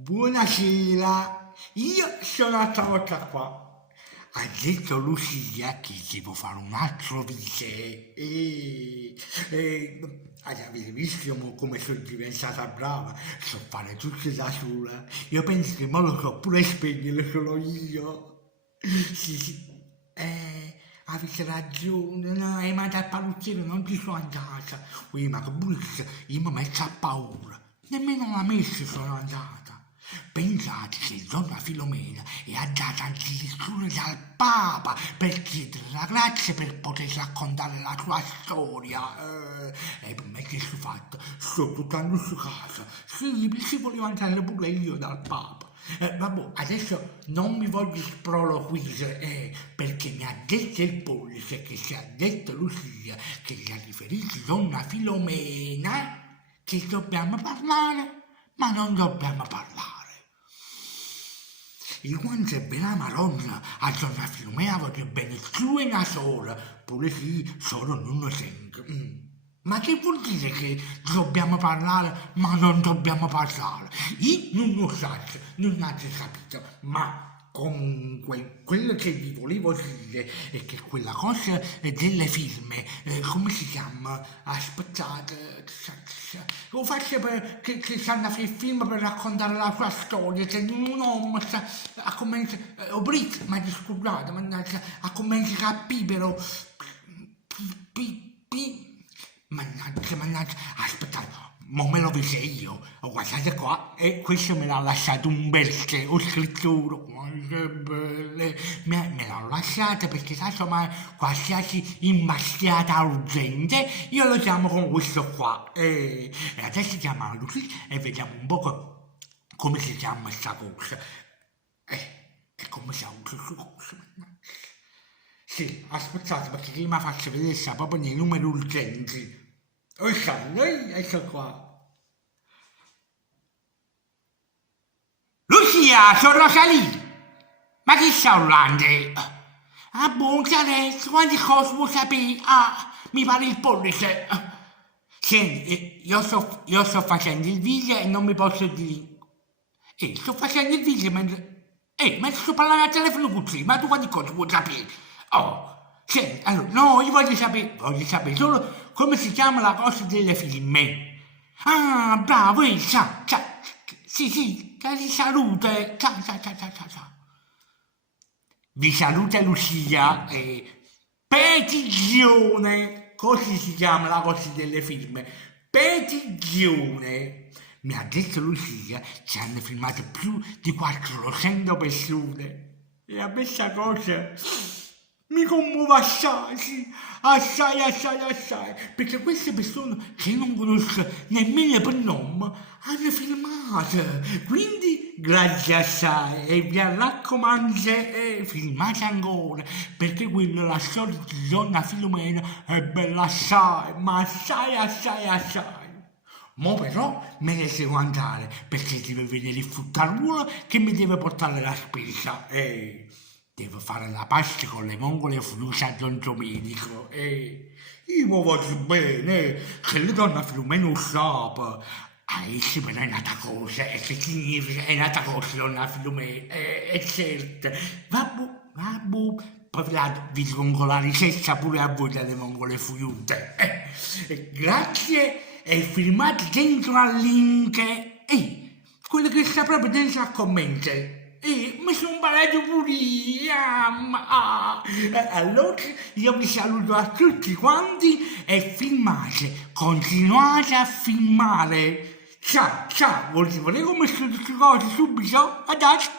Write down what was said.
Buonasera, io sono l'altra volta qua. Ha detto Lucia che devo fare un altro video avete visto come sono diventata brava, so fare tutto da sola. Io penso che mo lo so pure spegnere solo io. Sì, avete ragione, no, ma dal parrucchiere non ci sono andata. Ma che bullizia, io mi metto a paura. Nemmeno la messa sono andata. Pensate che donna Filomena è andata addirittura dal Papa per chiedere la grazia per poter raccontare la sua storia. E per me che sto fatto? Sto buttando su casa. Sì, ci volevo andare pure io dal Papa. Vabbè, adesso non mi voglio sproloquire, perché mi ha detto il pollice che si ha detto Lucia che gli ha riferito donna Filomena che dobbiamo parlare, ma non dobbiamo parlare. E quando è bene la Maronna, a donna Filomena voglio bene più e una sola, pure sì, solo non sento. Ma che vuol dire che dobbiamo parlare, ma non dobbiamo parlare? Io non lo so, non avete capito, ma comunque quello che vi volevo dire è che quella cosa delle firme, come si chiama? Aspettate, lo faccio che sanno fare il film per raccontare la sua storia, se un uomo sta a cominciare, ma scusate, mannaggia, a cominciare a pipero, mannaggia, aspettate, mo me lo vedo io, guardate qua, e questo me l'ha lasciato un perché, ho scritto, che belle, me l'hanno lasciata perché casomai qualsiasi imbaschiata urgente, io lo chiamo con questo qua, e adesso chiamiamolo qui e vediamo un po' come si chiama questa cosa, e come si usa questa cosa, sì, aspettate perché prima faccio vedere sta proprio nei numeri urgenti. Ecco qua. Lucia, sono Rosalì! Ma chi sta urlando? Ah, buon adesso, quante cose vuoi sapere? Ah, mi pare il pollice. Senti, io sto facendo il video e non mi posso dire. Sto facendo il video mentre sto parlando al telefono così, ma tu quante cose vuoi sapere? Oh, senti, allora, no, io voglio sapere solo come si chiama la cosa delle firme. Ah, bravo, ciao, sì, che ti salute, ciao. Vi saluta Lucia e petizione, così si chiama la cosa delle firme, petizione. Mi ha detto Lucia che hanno firmato più di 400 persone e a me questa cosa mi commuove assai, perché queste persone che non conosco nemmeno per nome hanno firmato, quindi grazie assai e vi raccomando filmate ancora, perché quella la storia di donna Filomena è bella assai, ma assai. Mo però me ne devo andare perché deve venire il fruttaruolo che mi deve portare la spesa e devo fare la pasta con le vongole flusce a Don Domenico e io mi voglio bene che la donna Filomena non sa. Sì, però è nata cosa, e che significa è nata cosa donna Filomena, è certo. Vabbè, poi vi dico la ricetta pure a voi delle vongole fluite. Grazie. E filmati dentro al link, quello che sta proprio dentro al commento, mi sono imparato pure io, allora io vi saluto a tutti quanti e filmate, continuate a filmare, ciao, volete vedere come sono tutte le cose subito? Adesso.